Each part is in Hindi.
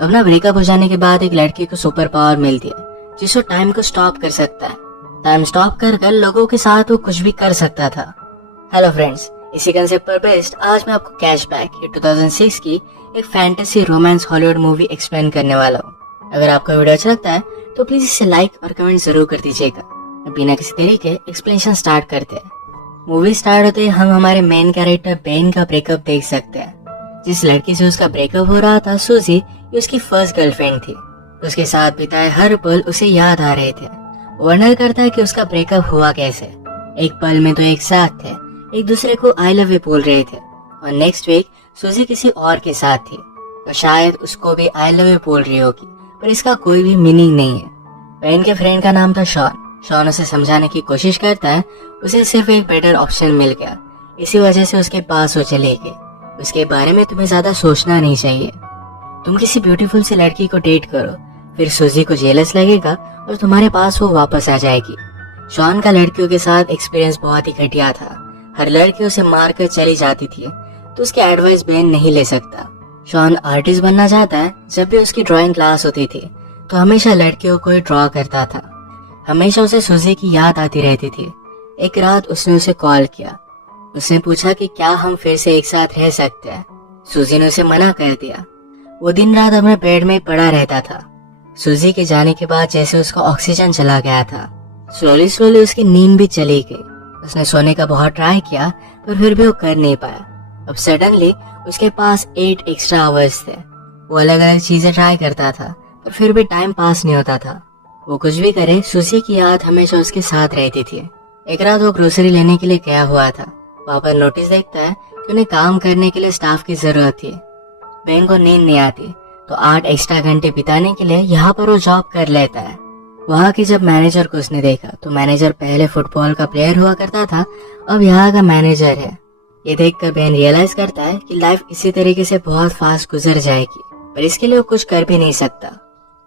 अपना ब्रेकअप हो जाने के बाद एक लड़की को सुपर पावर मिलती है जिसको टाइम को स्टॉप कर सकता है। टाइम स्टॉप कर लोगों के साथ वो कुछ भी कर सकता था। हेलो फ्रेंड्स, इसी कंसेप्ट पर बेस्ड आज मैं आपको कैशबैक ये 2006 की एक fantasy romance Hollywood movie explain करने वाला हूँ। अगर आपको वीडियो अच्छा लगता है तो प्लीज इसे लाइक और कमेंट जरूर कर दीजिएगा। बिना किसी देरी के एक्सप्लेनेशन स्टार्ट करते हैं। मूवी स्टार्ट होते ही हम हमारे मेन कैरेक्टर बेन का ब्रेकअप देख सकते हैं। जिस लड़की से उसका ब्रेकअप हो रहा था, सूजी, ये उसकी फर्स्ट गर्लफ्रेंड थी। उसके साथ बिताए हर पल उसे याद आ रहे थे। वर्णन करता है कि उसका ब्रेकअप हुआ कैसे। एक पल में तो एक साथ थे, एक दूसरे को आई लव यू बोल रहे थे, और नेक्स्ट वीक सूजी किसी और के साथ थी, तो शायद उसको भी आई लव यू बोल रही होगी, पर इसका कोई भी मीनिंग नहीं है। बेन के फ्रेंड का नाम था शॉन उसे समझाने की कोशिश करता है। उसे सिर्फ एक बेटर ऑप्शन मिल गया, इसी वजह से उसके पास वो चले गए। उसके बारे में तुम्हें ज्यादा सोचना नहीं चाहिए। तुम किसी ब्यूटीफुल सी लड़की को डेट करो, फिर सूजी को जेलस लगेगा और तुम्हारे पास वो वापस आ जाएगी। शॉन का लड़कियों के साथ एक्सपीरियंस बहुत ही घटिया था। हर लड़की उसे मार कर चली जाती थी, तो उसकी एडवाइस बेन नहीं ले सकता। शॉन आर्टिस्ट बनना चाहता है। जब भी उसकी ड्राइंग क्लास होती थी तो हमेशा लड़कियों को ही ड्रॉ करता था। हमेशा उसे सूजी की याद आती रहती थी। एक रात उसने उसे कॉल किया। उसने पूछा कि क्या हम फिर से एक साथ रह सकते हैं। सूजी ने उसे मना कर दिया। वो दिन रात अपने बेड में पड़ा रहता था। सूजी के जाने के बाद जैसे उसका ऑक्सीजन चला गया था, स्लोली उसकी नींद भी चली गई। उसने सोने का बहुत ट्राई किया, पर फिर भी वो कर नहीं पाया। अब सडनली उसके पास 8 एक्स्ट्रा आवर्स थे। वो अलग अलग चीजें ट्राई करता था, पर फिर भी टाइम पास नहीं होता था। वो कुछ भी करे, सूजी की याद हमेशा उसके साथ रहती थी। एक रात वो ग्रोसरी लेने के लिए गया हुआ था। वहाँ पर नोटिस देखता है कि उन्हें काम करने के लिए स्टाफ की जरूरत थी। बेन को नींद नहीं आती, तो 8 एक्स्ट्रा घंटे बिताने के लिए यहाँ पर वो जॉब कर लेता है। वहाँ की जब मैनेजर को उसने देखा, तो मैनेजर पहले फुटबॉल का प्लेयर हुआ करता था, अब यहाँ का मैनेजर है। ये देखकर बेन रियलाइज करता है कि लाइफ इसी तरीके से बहुत फास्ट गुजर जाएगी, पर इसके लिए वो कुछ कर भी नहीं सकता।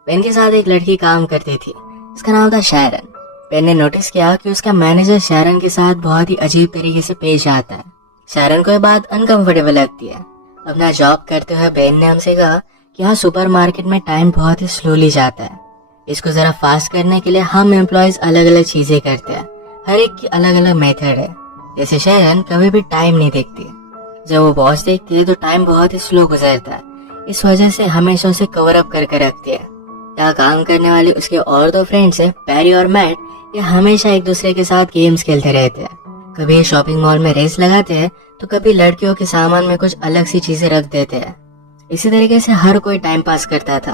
बेन के साथ एक लड़की काम करती थी, उसका नाम था शैरन। बेन ने नोटिस किया कि उसका मैनेजर शैरन के साथ बहुत ही अजीब तरीके से पेश आता है। शैरन को ये बात अनकंफर्टेबल लगती है। अपना जॉब करते हुए बेन ने हमसे कहा कि यहाँ सुपरमार्केट में टाइम बहुत ही स्लोली जाता है। इसको जरा फास्ट करने के लिए हम एम्प्लॉयज अलग अलग चीजें करते हैं। हर एक की अलग अलग मेथड है। जैसे शैरन कभी भी टाइम नहीं देखती, जब वो बॉस देखती है तो टाइम बहुत ही स्लो गुजरता है। इस वजह से हमेशा उसे कवर अप करके रखती है। यहाँ काम करने वाले उसके और 2 फ्रेंड्स हैं, पैरी और मैट। ये हमेशा एक दूसरे के साथ गेम्स खेलते रहते हैं। कभी ये शॉपिंग मॉल में रेस लगाते हैं, तो कभी लड़कियों के सामान में कुछ अलग सी चीजें रख देते हैं। इसी तरीके से हर कोई टाइम पास करता था।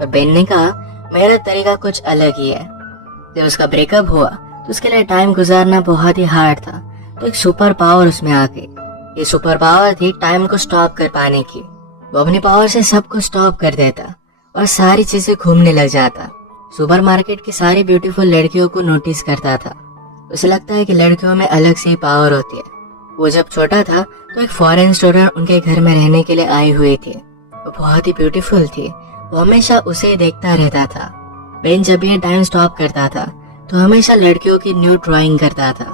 पर बेन ने कहा मेरा तरीका कुछ अलग ही है। जब उसका ब्रेकअप हुआ तो उसके लिए टाइम गुजारना बहुत ही हार्ड था, तो एक सुपर पावर उसमें आ गई। ये सुपर पावर थी टाइम को स्टॉप कर पाने की। वो अपनी पावर से सबको स्टॉप कर देता और सारी चीजें घूमने लग जाता। सुपरमार्केट की सारी ब्यूटीफुल लड़कियों को नोटिस करता था। उसे लगता है कि लड़कियों में अलग सी पावर होती है। वो जब छोटा था तो एक फॉरेन स्टूडेंट उनके घर में रहने के लिए आई हुई थी। वो बहुत ही ब्यूटीफुल थी। वो हमेशा उसे देखता रहता था। बेन जब ये टाइम स्टॉप करता था तो हमेशा लड़कियों की न्यू ड्राइंग करता था।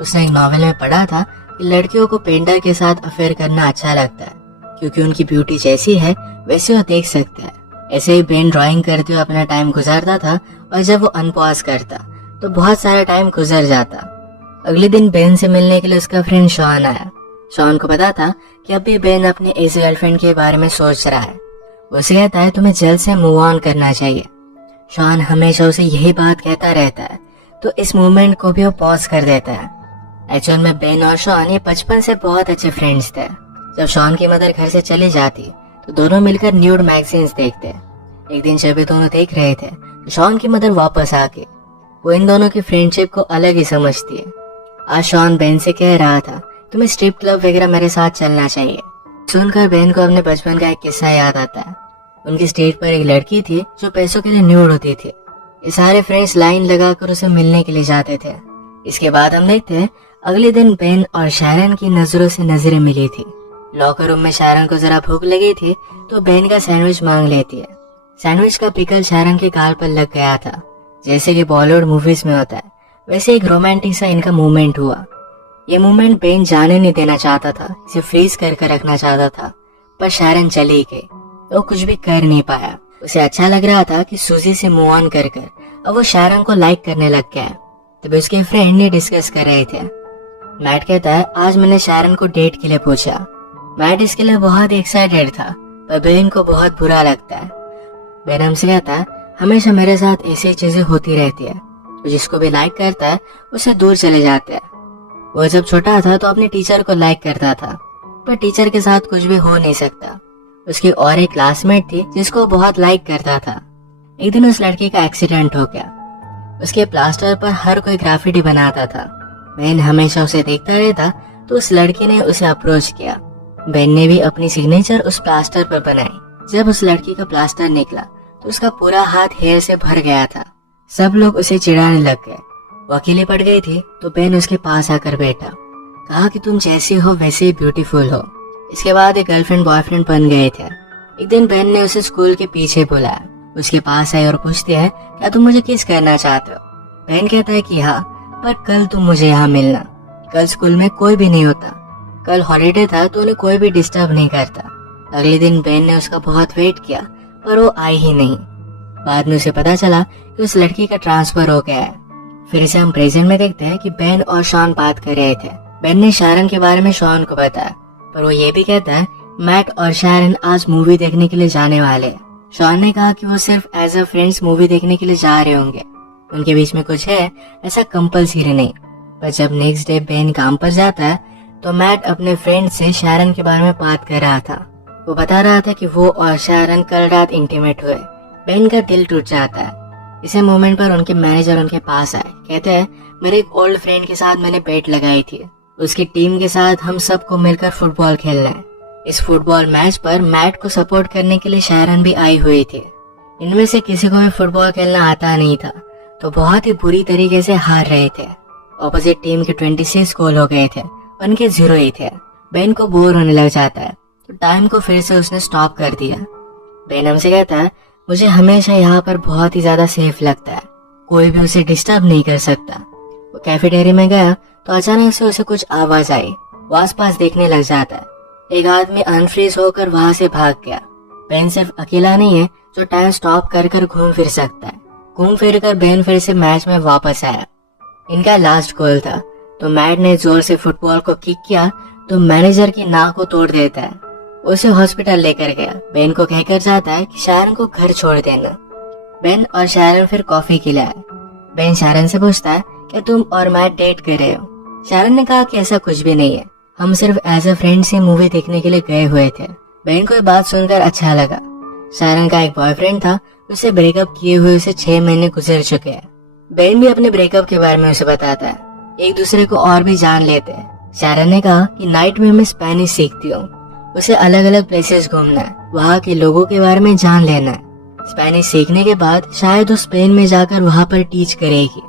उसने एक नॉवेल में पढ़ा था कि लड़कियों को पेंटर के साथ अफेयर करना अच्छा लगता है, क्योंकि उनकी ब्यूटी जैसी है वैसे वो देख सकते हैं। ऐसे ही बेन ड्राइंग करते हुए अपना टाइम गुजारता था, और जब वो अनपॉज करता तो बहुत सारा टाइम गुजर जाता। अगले दिन बेन से मिलने के लिए उसका फ्रेंड शॉन आया। शॉन को पता था कि अभी बेन अपने एक्स गर्लफ्रेंड के बारे में सोच रहा है। उसे कहता है तुम्हें जल्द से मूव ऑन करना चाहिए। शॉन हमेशा उसे यही बात कहता रहता है, तो इस मूवमेंट को भी वो पॉज कर देता है। एक्चुअल में बेन और शॉन ये बचपन से बहुत अच्छे फ्रेंड्स थे। जब शॉन की मदर घर से चली जाती तो दोनों मिलकर न्यूड मैगजीन्स देखते। एक दिन जब ये दोनों देख रहे थे तो शॉन की मदर वापस आ गई। वो इन दोनों की फ्रेंडशिप को अलग ही समझती है। आज शॉन बेन से कह रहा था तुम्हें स्ट्रिप क्लब वगैरह मेरे साथ चलना चाहिए। सुनकर बेन को अपने बचपन का एक किस्सा याद आता है। उनकी स्टेज पर एक लड़की थी जो पैसों के लिए न्यूड होती थी। ये सारे फ्रेंड्स लाइन लगाकर उसे मिलने के लिए जाते थे। इसके बाद हम देखते हैं अगले दिन बेन और शैरन की नजरों से नजरें मिली थी। लॉकर रूम में शैरन को जरा भूख लगी थी, तो बेन का सैंडविच मांग लेती है। सैंडविच का पिकल शैरन के गाल पर लग गया था। जैसे कि बॉलीवुड मूवीज में होता है, वैसे एक रोमांटिक सा इनका मूवमेंट हुआ। ये मूवमेंट बेन जाने नहीं देना चाहता था, इसे फ्रीज करके रखना चाहता था, पर शैरन चली गई। वो कुछ भी कर नहीं पाया। उसे अच्छा लग रहा था कि सूजी से मूव ऑन कर अब वो शायरन को लाइक करने लग गया। तभी उसके फ्रेंड ने डिस्कस कर रहे थे। मैट कहता है, आज मैंने शायरन को डेट के लिए पूछा। मैट इसके लिए बहुत एक्साइटेड था, पर बेन को बहुत बुरा लगता है। बेन हमसे कहता है, हमेशा मेरे साथ ऐसी चीजें होती रहती है, तो जिसको भी लाइक करता है उसे दूर चले जाते हैं। वो जब छोटा था तो अपने टीचर को लाइक करता था, पर टीचर के साथ कुछ भी हो नहीं सकता। उसकी और एक क्लासमेट थी जिसको बहुत लाइक करता था। एक दिन उस लड़की का एक्सीडेंट हो गया। उसके प्लास्टर पर हर कोई ग्राफिटी बनाता था। बेन हमेशा उसे देखता रहता, तो उस लड़की ने उसे अप्रोच किया। बेन ने भी अपनी सिग्नेचर उस प्लास्टर पर बनाई। जब उस लड़की का प्लास्टर निकला तो उसका पूरा हाथ हेयर से भर गया था। सब लोग उसे चिढ़ाने लग गए। वो अकेली पड़ गई थी, तो बेन उसके पास आकर बैठा। कहा कि तुम जैसी हो वैसे ही ब्यूटीफुल हो। इसके बाद एक गर्लफ्रेंड बॉयफ्रेंड बन गए थे। एक दिन बेन ने उसे स्कूल के पीछे बुलाया। उसके पास आई और पूछती है, क्या तुम मुझे किस करना चाहते हो? बेन कहता है कि हाँ, पर कल तुम मुझे यहाँ मिलना। कल स्कूल में कोई भी नहीं होता। कल हॉलीडे था, तो उन्हें कोई भी डिस्टर्ब नहीं करता। अगले दिन बेन ने उसका बहुत वेट किया, पर वो आई ही नहीं। बाद में उसे पता चला कि उस लड़की का ट्रांसफर हो गया है। फिर से हम प्रेजेंट में देखते हैं कि बेन और शॉन बात कर रहे थे। बेन ने शायरन के बारे में शॉन को बताया, पर वो ये भी कहता है मैट और शायरन आज मूवी देखने के लिए जाने वाले हैं। शॉन ने कहा कि वो सिर्फ एज अ फ्रेंड्स मूवी देखने के लिए जा रहे होंगे, उनके बीच में कुछ है ऐसा कंपल्सरी नहीं। पर जब नेक्स्ट डे बेन काम पर जाता है तो मैट अपने फ्रेंड से शायरन के बारे में बात कर रहा था। वो बता रहा था कि वो और शायरन कल रात इंटीमेट हुए। बेन का दिल टूट जाता है। इसी मोमेंट पर उनके मैनेजर उनके पास आए। कहते हैं, मेरे एक ओल्ड फ्रेंड के साथ मैंने बेट लगाई थी। उसकी टीम के साथ हम सबको मिलकर फुटबॉल खेलना है। इस फुटबॉल मैच पर मैट को सपोर्ट करने के लिए शायरन भी आई हुई थी। इनमें से किसी को भी फुटबॉल खेलना आता नहीं था, तो बहुत ही बुरी तरीके से हार रहे थे। ऑपोजिट टीम के 26 गोल हो गए थे, उनके 0 ही थे। बेन को बोर होने लग जाता है, तो टाइम को फिर से उसने स्टॉप कर दिया। बेन हमसे कहता है, मुझे हमेशा यहाँ पर बहुत ही ज्यादा सेफ लगता है, कोई भी उसे डिस्टर्ब नहीं कर सकता। वो कैफेटेरिया में गया तो अचानक से उसे कुछ आवाज आई। वो आसपास देखने लग जाता है। एक आदमी अनफ्रीज होकर वहां से भाग गया। बेन सिर्फ अकेला नहीं है जो टाइम स्टॉप कर घूम फिर सकता है। घूम फिर कर बेन फिर से मैच में वापस आया। इनका लास्ट गोल था, तो मैट ने जोर से फुटबॉल को किक किया तो मैनेजर की नाक को तोड़ देता है। उसे हॉस्पिटल लेकर गया। बेन को कहकर जाता है कि शायरन को घर छोड़ देना। बेन और शायरन फिर कॉफी खिलाए। बेन शायरन से पूछता है, क्या तुम और मैट डेट कर रहे हो? शायरन ने कहा कि ऐसा कुछ भी नहीं है, हम सिर्फ एज अ फ्रेंड से मूवी देखने के लिए गए हुए थे। बेन को ये बात सुनकर अच्छा लगा। शायरन का एक बॉयफ्रेंड था, उसे ब्रेकअप किए हुए उसे 6 महीने गुजर चुके हैं। बेन भी अपने ब्रेकअप के बारे में उसे बताता है। एक दूसरे को और भी जान लेते हैं। शायरन ने कहा कि नाइट में मैं स्पेनिश सीखती हूँ, उसे अलग अलग प्लेसेस घूमना है, वहाँ के लोगों के बारे में जान लेना है। स्पेनिश सीखने के बाद शायद वो स्पेन में जाकर वहाँ पर टीच करेगी।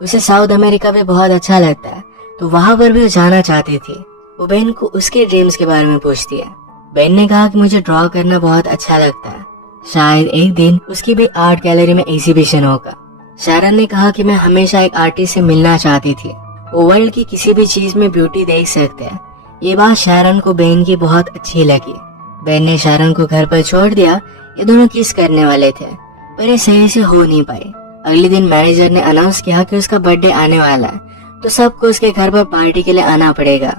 उसे साउथ अमेरिका भी बहुत अच्छा लगता है, तो वहाँ पर भी वो जाना चाहती थी। वो बेन को उसके ड्रीम्स के बारे में पूछती है। बेन ने कहा कि मुझे ड्रॉ करना बहुत अच्छा लगता है, शायद एक दिन उसकी भी आर्ट गैलरी में एग्जीबिशन होगा। शायरन ने कहा कि मैं हमेशा एक आर्टिस्ट से मिलना चाहती थी, वो वर्ल्ड की किसी भी चीज में ब्यूटी देख सकते हैं। ये बात शायरन को बेन की बहुत अच्छी लगी। बेन ने शायरन को घर पर छोड़ दिया। ये दोनों किस करने वाले थे, पर ये सही से हो नहीं पाई। अगले दिन मैनेजर ने अनाउंस किया कि उसका बर्थडे आने वाला है, तो सबको उसके घर पर पार्टी के लिए आना पड़ेगा।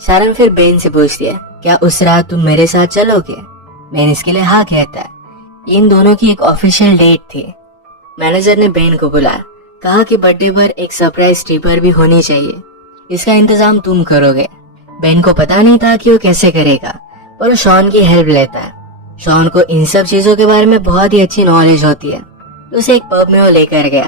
शायरन फिर बेन से पूछती है, क्या उस रात तुम मेरे साथ चलोगे? बेन इसके लिए हाँ कहता है। इन दोनों की एक ऑफिशियल डेट थी। मैनेजर ने बेन को बुलाया, कहा कि बर्थडे पर एक सरप्राइज स्ट्रिपर भी होनी चाहिए, इसका इंतजाम तुम करोगे। बेन को पता नहीं था कि वो कैसे करेगा, पर वो शॉन की हेल्प लेता है। शॉन को इन सब चीजों के बारे में बहुत ही अच्छी नॉलेज होती है, तो उसे एक पब में वो लेकर गया।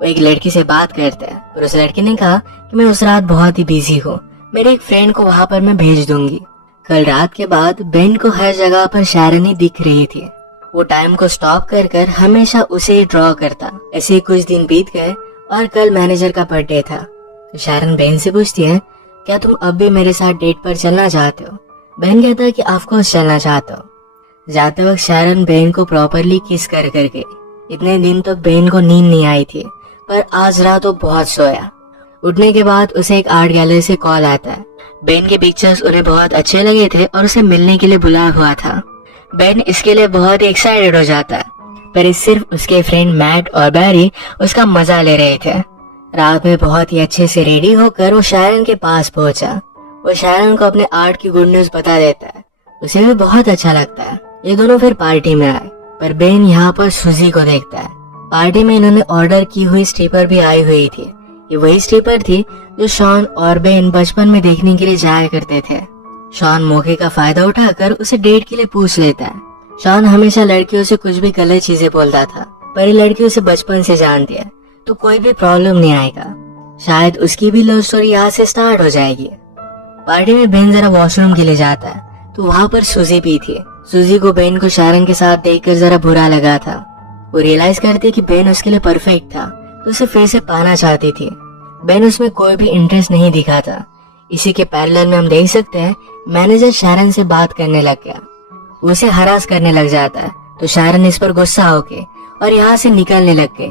वो एक लड़की से बात करता है, पर उस लड़की ने कहा कि मैं उस रात बहुत ही बिजी हूँ, मेरे एक फ्रेंड को वहाँ पर मैं भेज दूंगी। कल रात के बाद बेन को हर जगह पर शायरन ही दिख रही थी। वो टाइम को स्टॉप कर हमेशा उसे ही ड्रॉ करता। ऐसे ही कुछ दिन बीत गए और कल मैनेजर का बर्थडे था। तो शायरन बेन से पूछती है, क्या तुम अब भी मेरे साथ डेट पर चलना चाहते हो? बेन कहता है कि ऑफकोर्स चलना चाहता हूँ। जाते वक्त शायरन बेन को प्रॉपरली किस कर गई। इतने दिन तक बेन को नींद नहीं आई थी, पर आज रात वो बहुत सोया। उठने के बाद उसे एक आर्ट गैलरी से कॉल आता है। बेन के पिक्चर्स उन्हें बहुत अच्छे लगे थे और उसे मिलने के लिए बुलाया हुआ था। बेन इसके लिए बहुत ही एक्साइटेड हो जाता है, पर सिर्फ उसके फ्रेंड मैट और बैरी उसका मजा ले रहे थे। रात में बहुत ही अच्छे से रेडी होकर वो शायरन के पास पहुंचा। वो शायरन को अपने आर्ट की गुड न्यूज बता देता है। उसे भी बहुत अच्छा लगता है। ये दोनों फिर पार्टी में आए, पर बेन यहाँ पर सुजी को देखता है। पार्टी में इन्होंने ऑर्डर की हुई स्ट्रिपर भी आई हुई थी। ये वही स्ट्रिपर थी जो शॉन और बेन बचपन में देखने के लिए जाया करते थे। शॉन मौके का फायदा उठाकर उसे डेट के लिए पूछ लेता है। शॉन हमेशा लड़कियों से कुछ भी गलत चीजें बोलता था, पर ये लड़की उसे बचपन से जानती है, तो कोई भी प्रॉब्लम नहीं आएगा। शायद उसकी भी लव स्टोरी यहाँ से स्टार्ट हो जाएगी। पार्टी में बेन जरा वॉशरूम के लिए जाता है, तो वहाँ पर सुजी भी थी। सुजी को बेन को शायरन के साथ देखकर जरा बुरा लगा था। वो रियलाइज करती कि बेन उसके लिए परफेक्ट था, तो उसे फिर से पाना चाहती थी। बेन उसमें कोई भी इंटरेस्ट नहीं दिखा था। इसी के पैरेलल में हम देख सकते हैं मैनेजर शायरन से बात करने लग गया। उसे हरास करने लग जाता है, तो शायरन इस पर गुस्सा होके और यहाँ से निकलने लग गई।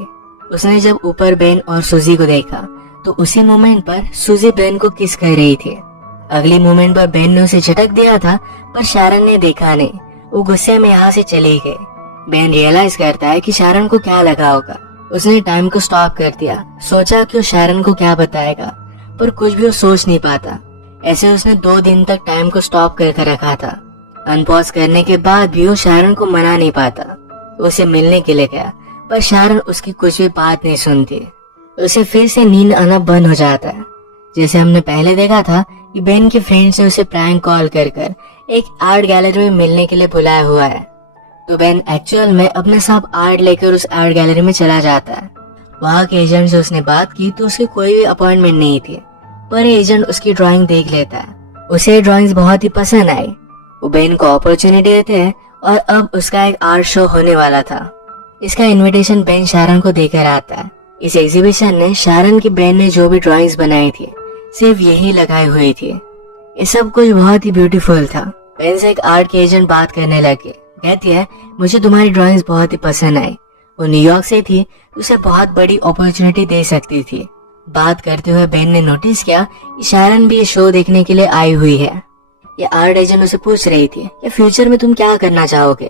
उसने जब ऊपर बेन और सुजी को देखा, तो उसी मोमेंट पर सुजी बेन को किस कर रही थी। अगली मोमेंट पर बेन ने उसे झटक दिया था, पर शायरन ने देखा नहीं। वो गुस्से में यहाँ से चली गई। बेन रियलाइज करता है कि शायरन को क्या लगा होगा। उसने टाइम को स्टॉप कर दिया, सोचा कि वो शायरन को क्या बताएगा, पर कुछ भी वो सोच नहीं पाता। ऐसे उसने 2 दिन तक टाइम को स्टॉप करके रखा था। अनपॉज करने के बाद भी वो शायरन को मना नहीं पाता। उसे मिलने के लिए गया, पर शायरन उसकी कुछ भी बात नहीं सुनती। उसे फिर से नींद आना बंद हो जाता है। जैसे हमने पहले देखा था कि बेन के फ्रेंड्स ने उसे प्रैंक कॉल कर एक आर्ट गैलरी में मिलने के लिए बुलाया हुआ है। तो बेन एक्चुअल में अपने साथ आर्ट लेकर उस आर्ट गैलरी में चला जाता है। वहाँ के एजेंट से उसने बात की, तो उसकी कोई भी अपॉइंटमेंट नहीं थी, पर एजेंट उसकी ड्राइंग देख लेता है। उसे ड्राइंग्स बहुत ही पसंद आई। वो बेन को अपॉर्चुनिटी देते हैं और अब उसका एक आर्ट शो होने वाला था। इसका इनविटेशन बेन शायरन को देकर आता है। इस एग्जीबिशन ने शायरन की बेन ने जो भी ड्राइंग्स बनाई थी सिर्फ यही लगाई हुई थी। ये सब कुछ बहुत ही ब्यूटीफुल था। बेन से एक आर्ट के एजेंट बात करने लगे। कहती है, मुझे तुम्हारी ड्राइंग्स बहुत ही पसंद आई। वो न्यूयॉर्क से थी, उसे बहुत बड़ी अपॉर्चुनिटी दे सकती थी। बात करते हुए बेन ने नोटिस किया कि शायरन भी ये शो देखने के लिए आई हुई है। ये आर्ट एजेंट उसे पूछ रही थी कि फ्यूचर में तुम क्या करना चाहोगे।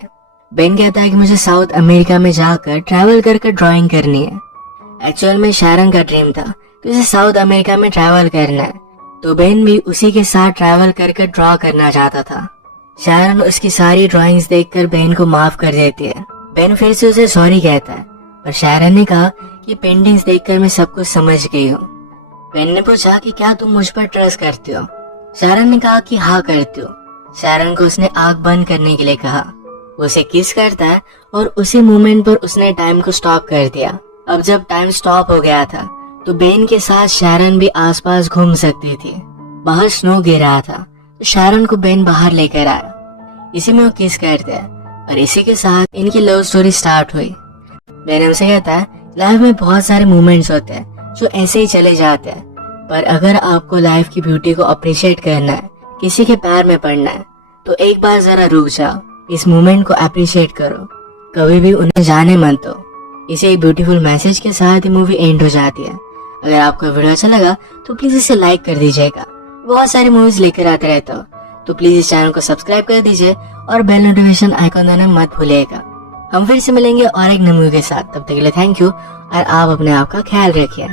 बेन कहता है कि मुझे साउथ अमेरिका में जाकर ट्रैवल कर ड्राइंग करनी है। एक्चुअल में शायरन का ड्रीम था कि उसे साउथ अमेरिका में ट्रैवल करना है, तो बेन भी उसी के साथ ट्रैवल कर ड्रॉ करना चाहता था। शायरन उसकी सारी ड्राइंग्स देखकर बेन को माफ कर देती है। बेन फिर से उसे सॉरी कहता है, पर शायरन ने कहा कि पेंटिंग्स देखकर मैं सब कुछ समझ गई हूँ। बेन ने पूछा कि क्या तुम मुझ पर ट्रस्ट करती हो। शायरन ने कहा कि हाँ करती हूँ। शायरन को उसने आंख बंद करने के लिए कहा। वो उसे किस करता है और उसी मोमेंट पर उसने टाइम को स्टॉप कर दिया। अब जब टाइम स्टॉप हो गया था, तो बेन के साथ शायरन भी आसपास घूम सकती थी। बाहर स्नो गिर रहा था, तो शायरन को बेन बाहर लेकर आया। इसी में वो किस करते हैं और इसी के साथ इनकी लव स्टोरी स्टार्ट हुई। बेन हमसे कहता है, लाइफ में बहुत सारे मोमेंट्स होते हैं जो ऐसे ही चले जाते हैं, पर अगर आपको लाइफ की ब्यूटी को अप्रिशिएट करना है, किसी के पैर में पड़ना है, तो एक बार जरा रुक जाओ, इस मोमेंट को अप्रिशिएट करो, कभी भी उन्हें जाने मत दो। इसे एक ब्यूटीफुल मैसेज के साथ ही मूवी एंड हो जाती है। अगर आपको वीडियो अच्छा लगा तो प्लीज इसे लाइक कर दीजिएगा। बहुत सारी मूवीज लेकर आते रहता हूँ, तो प्लीज इस चैनल को सब्सक्राइब कर दीजिए और बेल नोटिफिकेशन आइकॉन दबाना मत भूलिएगा। हम फिर से मिलेंगे और एक नई मूवी के साथ। तब तक के लिए थैंक यू और आप अपने आप का ख्याल रखिए।